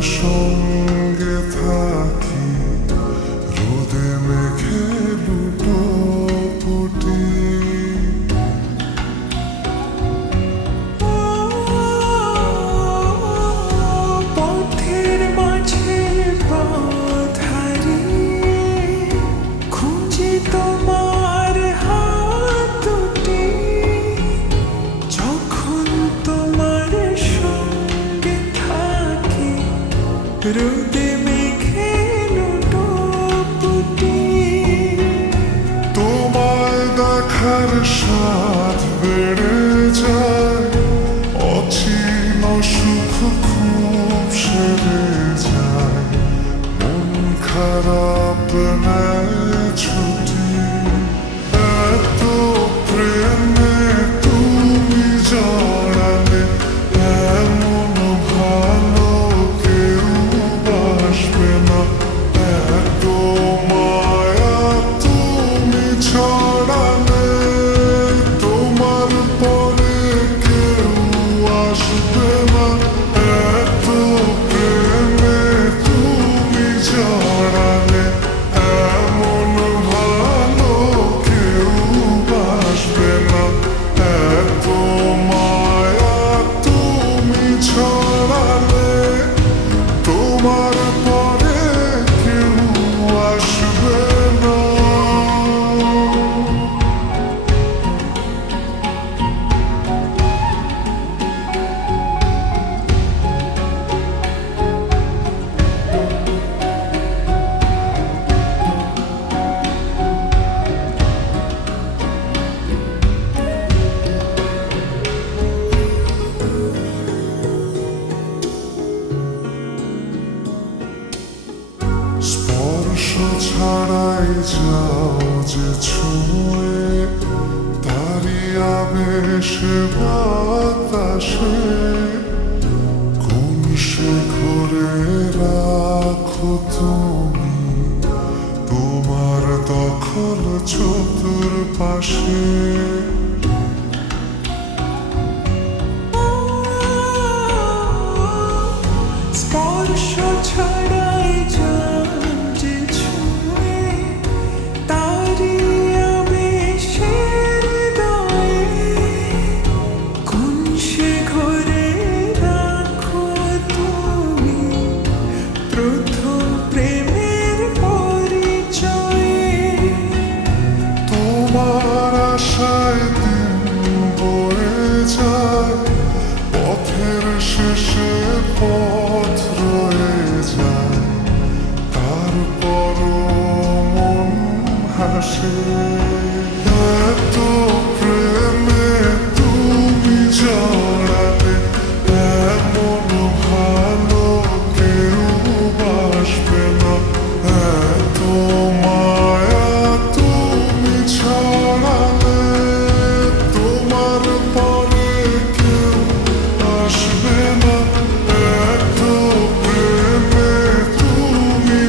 সঙ্গে থাকি রোদে মেঘে লুটোপুটি। পথের মাঝে পথ হারিয়ে খুঁজি তোমার হাত দুটি। যখন তোমার সঙ্গে থাকি রোদে মেঘে লুটোপুটি। তোমায় দেখার স্বাদ বেড়ে যায়, অচিন সুখ খুব সেরে যায়, মন খারাপ নেয় ছুটি। এত প্রেমে তুমি জড়ালে এমন ভালো কেউ বাসবে না। এত মায়া তুমি ছড়ালে তোমার পরে কেউ আসবে না। এত প্রেমে তুমি জড়ালে এমন ভালো কেউ বাসবে না। এত মায়া তুমি ছড়ালে তোমার পরে কেউ আসবে না। স্পর্শ ছাড়াই যাও যে ছুঁয়ে, তারি আবেশে বাতাসে কোন সে ঘরে রাখো তুমি তোমার দখল চতুর্পাশে। স্পর্শ ছড়াই যাও যে ছুঁয়ে, তারি আবেশের হৃদয়ে কোন সে ঘরে রাখো তুমি প্রথম প্রেমের পরিচয়ে। তোমার আশায় দিন বয়ে যায়, পথের শেষে পথ রয়ে যায়, তারপরও মন হাসে। এত প্রেমে তুমি জড়ালে এমন ভালো কেউ বাসবে না। এত মায়া তুমি ছড়ালে তোমার পরে কেউ আসবে না। এত প্রেমে তুমি